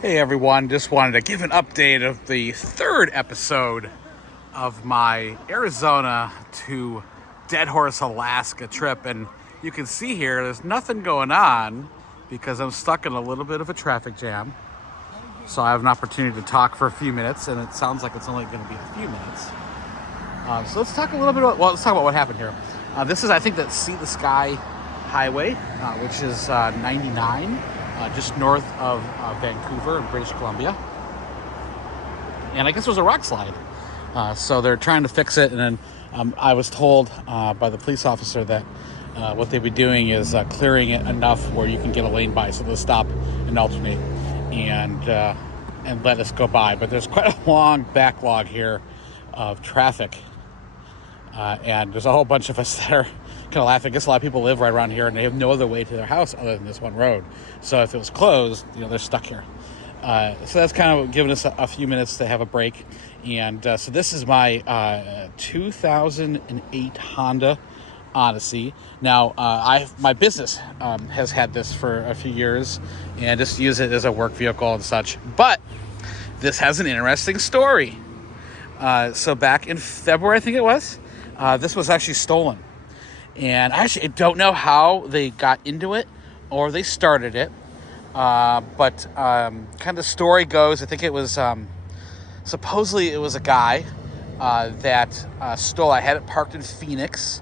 Hey everyone, just wanted to give an update of the third episode of my Arizona to DeadHorse Alaska trip. And you can see here, there's nothing going on because I'm stuck in a little bit of a traffic jam. So I have an opportunity to talk for a few minutes, and it sounds like it's only going to be a few minutes. So let's talk a little bit about, let's talk about what happened here. This is, I think, that See the Sky Highway, which is 99. Just north of Vancouver in British Columbia. And I guess it was a rock slide. So they're trying to fix it. And then I was told by the police officer that what they'd be doing is clearing it enough where you can get a lane by. So they'll stop and alternate and let us go by. But there's quite a long backlog here of traffic. And there's a whole bunch of us that are kind of laughing. I guess a lot of people live right around here and they have no other way to their house other than this one road. So if it was closed, they're stuck here. So that's kind of giving us a few minutes to have a break. And so this is my 2008 Honda Odyssey. Now, my business has had this for a few years and just use it as a work vehicle and such. But this has an interesting story. So back in February, I think it was, this was actually stolen. And I actually don't know how they got into it or they started it. But kind of the story goes, I think it was, supposedly it was a guy that stole. I had it parked in Phoenix,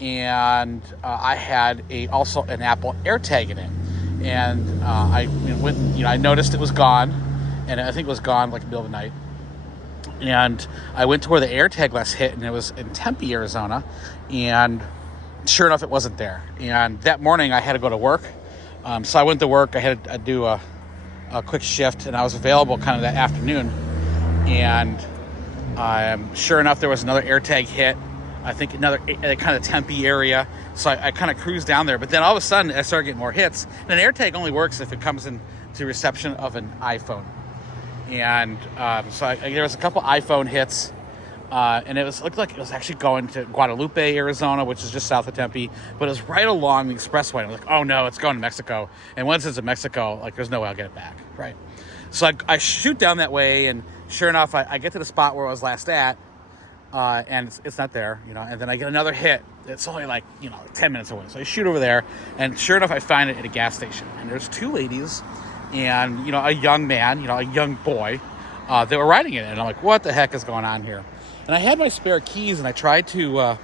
and I had also an Apple AirTag in it. And I went, I noticed it was gone, and I think it was gone like the middle of the night. And I went to where the AirTag last hit, and it was in Tempe, Arizona. And sure enough, it wasn't there. And that morning, I had to go to work. So I went to work. I had to do a quick shift, and I was available kind of that afternoon. And sure enough, there was another AirTag hit. I think another kind of Tempe area. So I kind of cruised down there. But then all of a sudden, I started getting more hits. And an AirTag only works if it comes into reception of an iPhone. And so there was a couple iPhone hits, and it looked like it was actually going to Guadalupe, Arizona, which is just south of Tempe, but it was right along the expressway. And I was like, oh no, it's going to Mexico. And once it's in Mexico, there's no way I'll get it back, right? So I shoot down that way, and sure enough, I get to the spot where I was last at, and it's not there, and then I get another hit. It's only 10 minutes away. So I shoot over there, and sure enough, I find it at a gas station. And there's two ladies and, a young man, a young boy, they were riding it. And I'm like, what the heck is going on here? And I had my spare keys, and I tried to,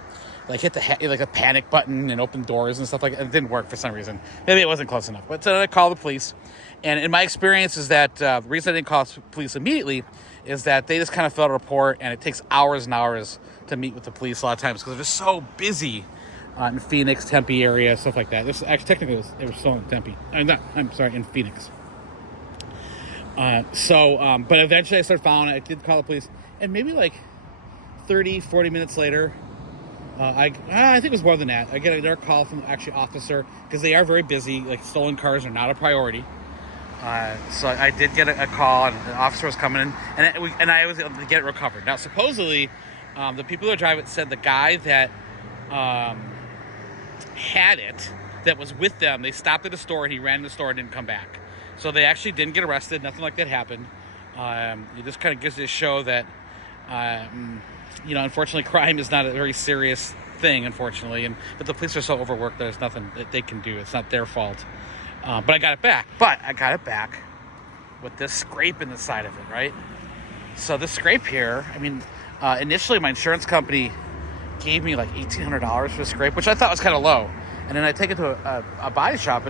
hit the panic button and open doors and stuff like that. It didn't work for some reason. Maybe it wasn't close enough. But so I called the police. And in my experience is that the reason I didn't call the police immediately is that they just kind of filled a report, and it takes hours and hours to meet with the police a lot of times because they're just so busy in Phoenix, Tempe area, stuff like that. This actually technically they were stolen in Tempe. In Phoenix. But eventually I started following it. I did call the police, and maybe 30, 40 minutes later, I think it was more than that. I get another call from the officer because they are very busy. Stolen cars are not a priority. So I did get a call, and the officer was coming in, and I was able to get it recovered. Now, supposedly, the people that drive it said the guy that had it, that was with them, they stopped at the store, and he ran to the store and didn't come back. So they actually didn't get arrested. Nothing like that happened. It just kind of gives you a show that, unfortunately, crime is not a very serious thing, unfortunately. But the police are so overworked, there's nothing that they can do. It's not their fault. But I got it back. But I got it back with this scrape in the side of it, right? So this scrape here, initially my insurance company gave me $1,800 for the scrape, which I thought was kind of low. And then I take it to a body shop, and